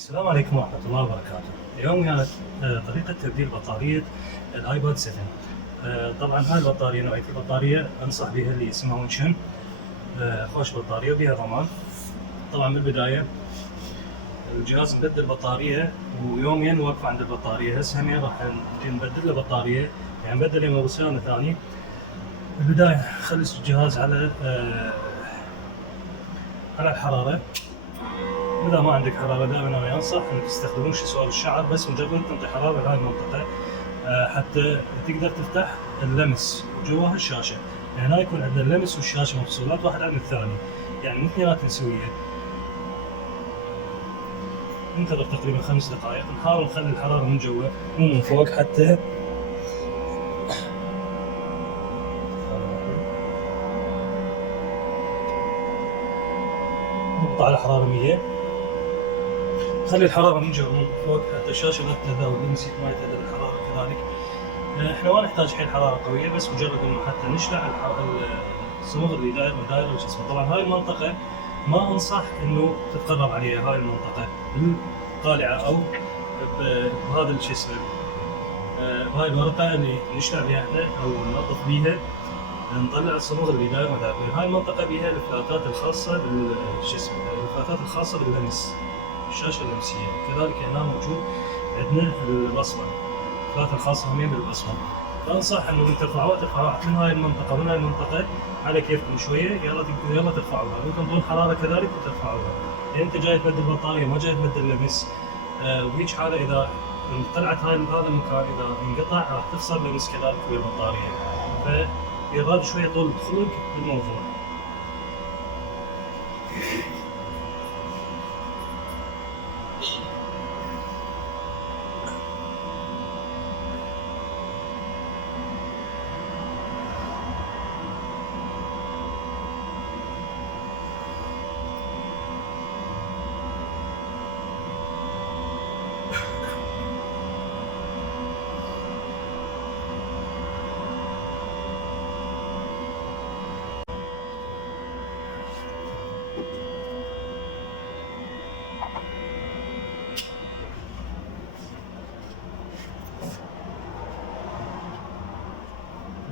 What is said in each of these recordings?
السلام عليكم ورحمة الله وبركاته. اليوم يعني طريقة تبديل بطارية الايباد 7. طبعا هاي البطارية نوعية البطارية انصح بها اللي اسمها وينشن. خوش بطارية وبها ضمان. طبعا بالبداية الجهاز مبدل بطارية ويومين واقف عند البطارية، هسه همين راح نجي نبدل له بطارية، يعني نبدل له بصيانة ثاني. بالبداية خلي الجهاز على الحرارة. إذا ما عندك حرارة دائما أنا أنصح إنك تستخدمون شسوار الشعر، بس مجرد تنطي حرارة لهاي المنطقة حتى تقدر تفتح اللمس جواها الشاشة. يعني هنا يكون عندنا اللمس والشاشة مفصولات واحد عن الثاني، يعني مو اثنيناتهم سوية. ننتظر تقريبا 5 دقائق، نحاول نخلي الحرارة من جوا مو من فوق حتى نقطع على حرارة 100. خلي الحرارة من جوا من فوق حتى الشاشة لا تتذاوب، اللمس ما يتذاوب الحرارة كذلك. احنا ما نحتاج حيل حرارة قوية، بس مجرد انه حتى نشلع الصمغ اللي داير الجسم. طبعا هاي المنطقة ما انصح انه تتقرب عليها، هاي المنطقة القالعة او بهذا شو اسمه بهاي الورقة اللي نشلع بها احنا او ننظف بيها، نطلع الصمغ اللي داير مدار. هاي المنطقة بها الفلاتات الخاصة بالشو اسمه الفلاتات الخاصة باللمس، الشاشة اللمسية. كذلك هنا موجود عندنا البصمة، الفلاتة الخاصة همين بالبصمة. فأنصح إنه من ترفعوها من هاي المنطقة ومن هاي المنطقة على كيفكم شوية، يلا ترفعوها، ممكن تظل حرارة كذلك وترفعوها. يعني أنت جاي تبدل بطارية ما جاي تبدل لمس، وبهيج حالة إذا طلعت هذا المكان إذا انقطع راح تخسر لمس كذلك ويا البطارية، فيراد شوية طول خلق بالموضوع.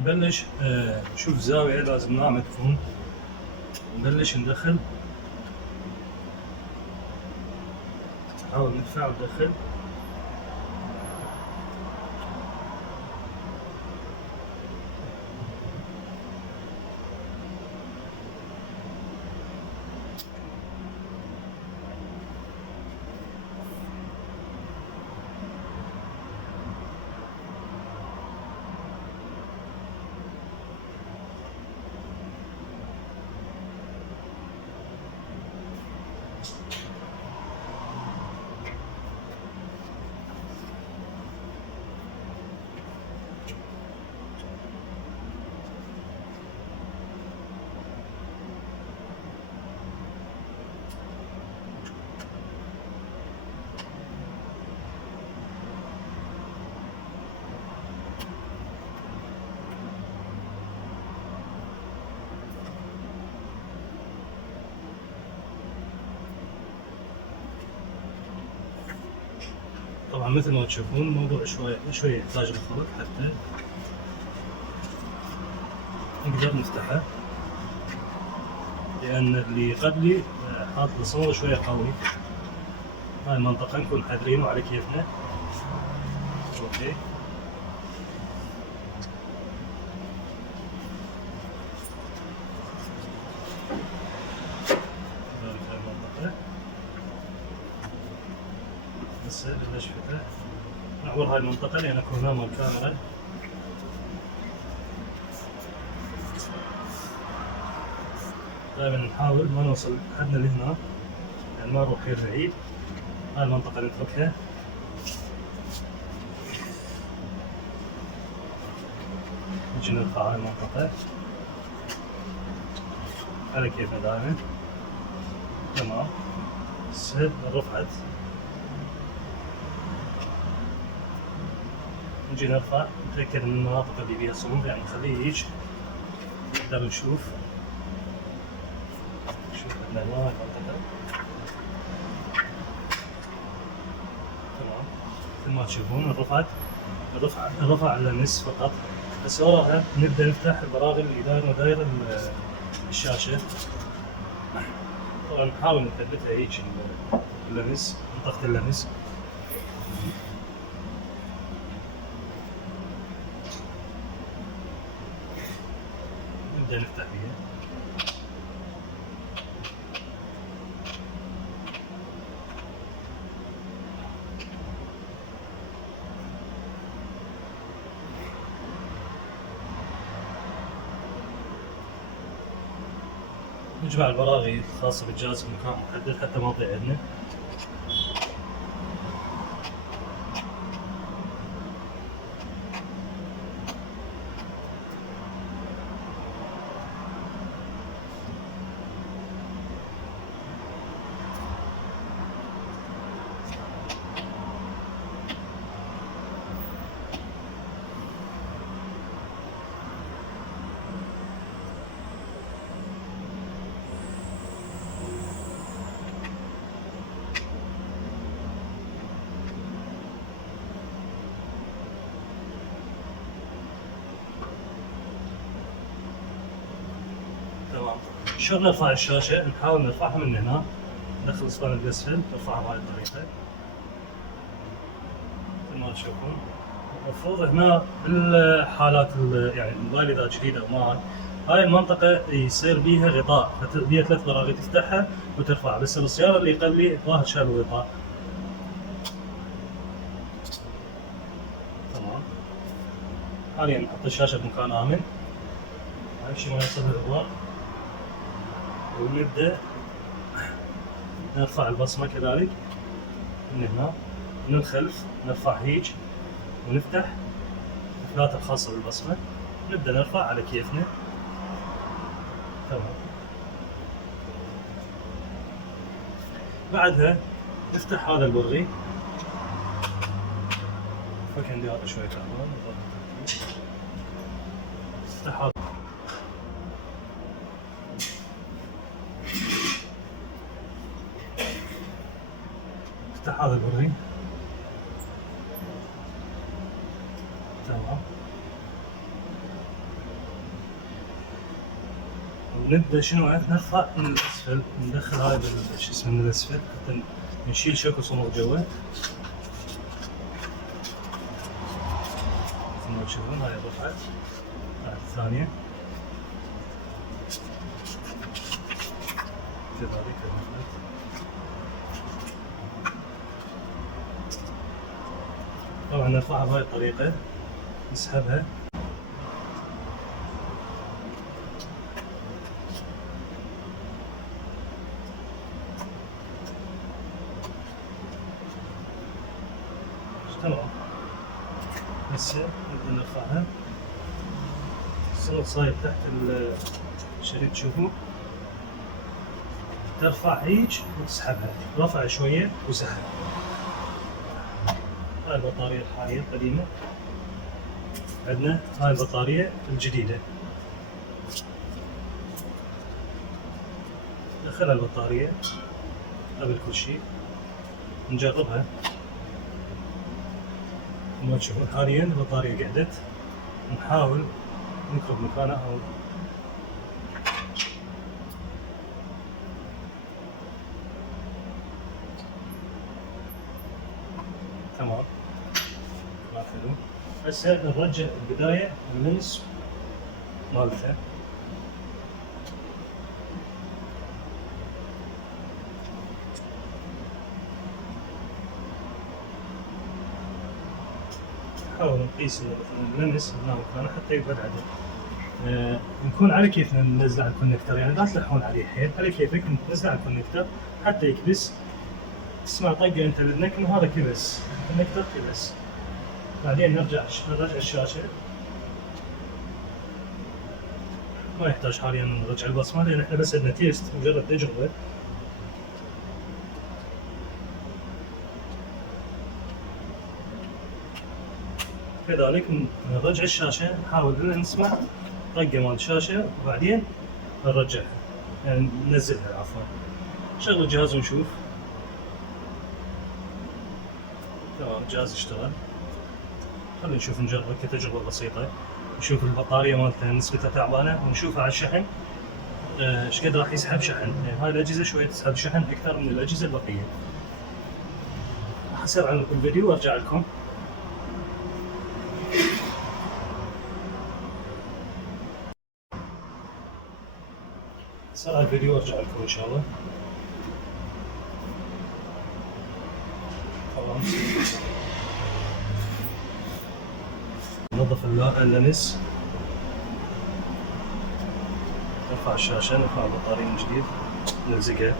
نبلش نشوف الزاوية لازم ناعمة تكون. نبلش ندخل، نحاول ندفع وندخل. طبعا مثل ما تشوفون الموضوع شوي يحتاج لخلق حتى نقدر نفتحه، لأن اللي قبلي حاط الصمغ شوية قوي. هاي المنطقة نكون حذرين وعلى كيفنا. اوكي، هاي المنطقة هسه بلش فتح نعور هاي المنطقة لأن اكون امام الكاميرا. دائما نحاول ما نوصل حدنا لهنا، يعني ما نروح كثير بعيد. هاي المنطقة نتركها. نجي نرفع هاي المنطقة على كيفنا دائما. تمام، هسه رفعت. نجي نرفع، نتأكد من المناطق اللي فيها صمود، يعني نخليه هيج نقدر نشوف عندنا هنا المنطقة. مثل ما تشوفون رفع اللمس فقط. بس وراها نبدأ نفتح البراغي اللي داير الشاشة. طبعا نحاول نثبتها هيك اللمس، منطقة اللمس. نبدأ نفتح بيها. نجمع البراغي الخاصة بالجهاز بمكان محدد حتى ما تضيع عندنا. شلون نرفع الشاشة؟ نحاول نرفعها من هنا، ندخل اصبعنا بالاسفل، نرفعها بهاي الطريقة مثل ما تشوفون. المفروض هنا بالحالات يعني الموبايل اذا جديد او ما هاي المنطقة يصير بيها غطاء، بيها 3 براغي تفتحها وترفعها، بس بالسيارة اللي قبلي الظاهر شالوا الغطاء. تمام. حاليا نحط الشاشة بمكان آمن، أهم شي ما يصير الأضواء، ونبدأ نرفع البصمة كذلك من هنا، من الخلف نرفع هيج ونفتح الفلاتة الخاصة بالبصمة، نبدأ نرفع على كيفنا. تمام. بعدها نفتح هذا البرغي، فك عندي هذا شوية كهرباء، نفتح هذا هذا البرغي. تمام. ونبدأ شنو نرفع من الأسفل، ندخل هاي شو اسمه من الأسفل حتى نشيل شوك وصمغ جوا. مثل ما تشوفون هاي الرفعة الثانية كذلك. طبعا نرفعها بهاي الطريقة، نسحبها تمام. هسه نبدأ نرفعها، الصوت صاير تحت الشريط تشوفوا، ترفع هيج وتسحبها، رفع شوية وسحب. هاي البطارية الحالية القديمة، عندنا هاي البطارية الجديدة. ندخلها البطارية قبل كل شيء، نجربها. ما تشوفون حاليا البطارية قعدت، نحاول نكرب مكانها أو تمام. حلو. هسه نرجع البداية اللمس مالتها. نحاول نقيس مثلا اللمس هنا مكانه حتى يقعد عدل. نكون على كيفنا ننزل على الكونكتر، يعني لا تلحون عليه حيل، على كيفك تنزل على الكونكتر حتى يكبس. تسمع طقه انت باذنك انه هذا كبس، الكونكتر كبس. بعدين نرجع الشاشه، ما يحتاج حاليا نرجع البصمه لان احنا بس عندنا تيست، مجرد تجربه. كذلك نرجع الشاشه، نحاول ان نسمع طقه مال الشاشه وبعدين نرجعها، يعني ننزلها عفوا. نشغل الجهاز ونشوف. تمام الجهاز اشتغل. خلينا نشوف نجرب كتجربة بسيطة، نشوف البطارية مالتها نسبتها تعبانة، ونشوفها على الشحن ايش قد راح يسحب شحن. يعني هاي الأجهزة شوية تسحب شحن أكثر من الأجهزة البقية. راح أسرع لكم الفيديو وأرجع لكم. سرع الفيديو وأرجع لكم إن شاء الله. خلاص نظف اللمس، نرفع الشاشة، نرفع البطارية من جديد، نلزقها.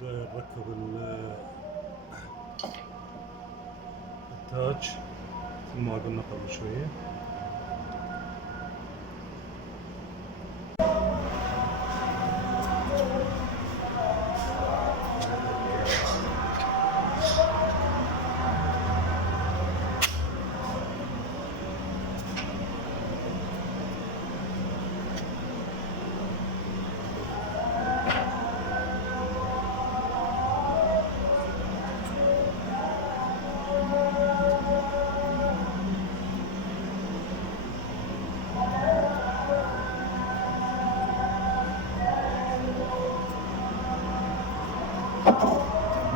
بدأ نركب التاج مثل ما قلنا قبل شوية.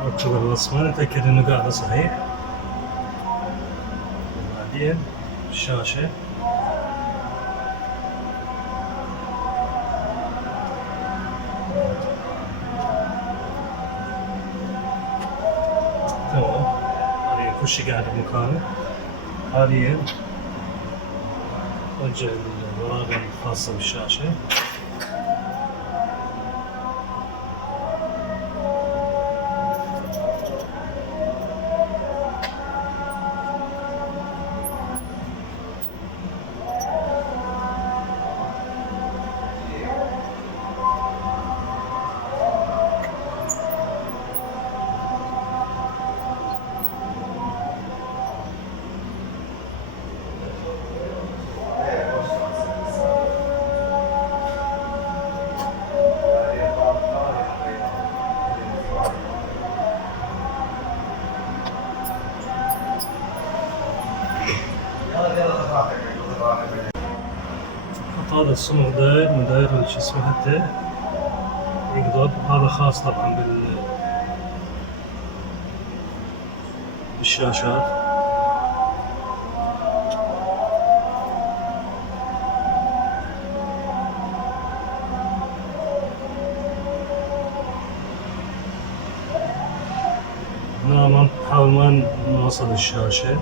نركب الرسمة، نتأكد إنه قاعدة صحيح. بعدين الشاشة، تمام. حاليا كل شي قاعد بمكانه. حاليا وجه البرامج الخاصة بالشاشة. هذا الصمغ داير من داير شو اسمه حتى يقضب. هذا خاص طبعا بالشاشات. هنا نحاول ما نوصل الشاشة.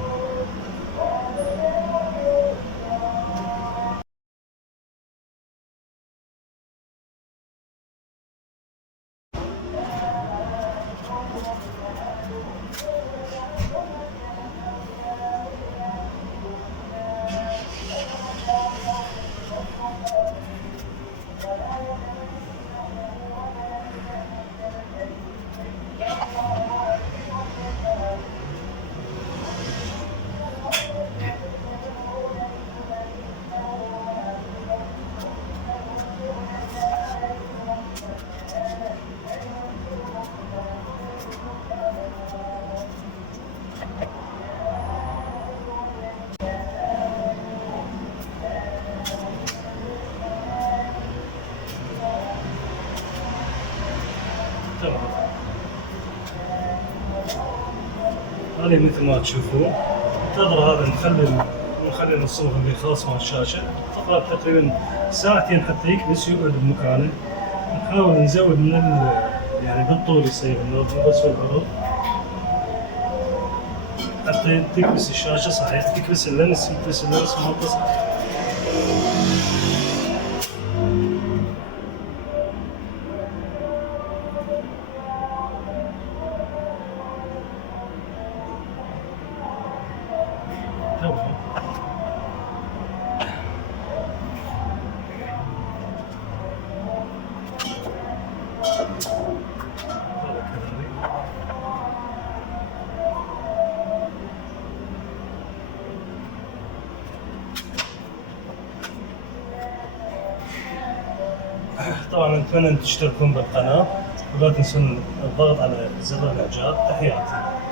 هذه مثل ما تشوفون انتظر هذا نخلي الصوف اللي خاص مع الشاشة تقرأ تقريبا ساعتين حتى يكبس يقعد بمكانه. نحاول نزود يعني بالطول يصير مو بس بالعرض حتى تكبس الشاشة صحيح، تكبس اللمس مالته صحيح. تمام. هذا كذلك. طبعا اتمنى ان تشتركون بالقناة ولا تنسون الضغط على زر الاعجاب. تحياتي.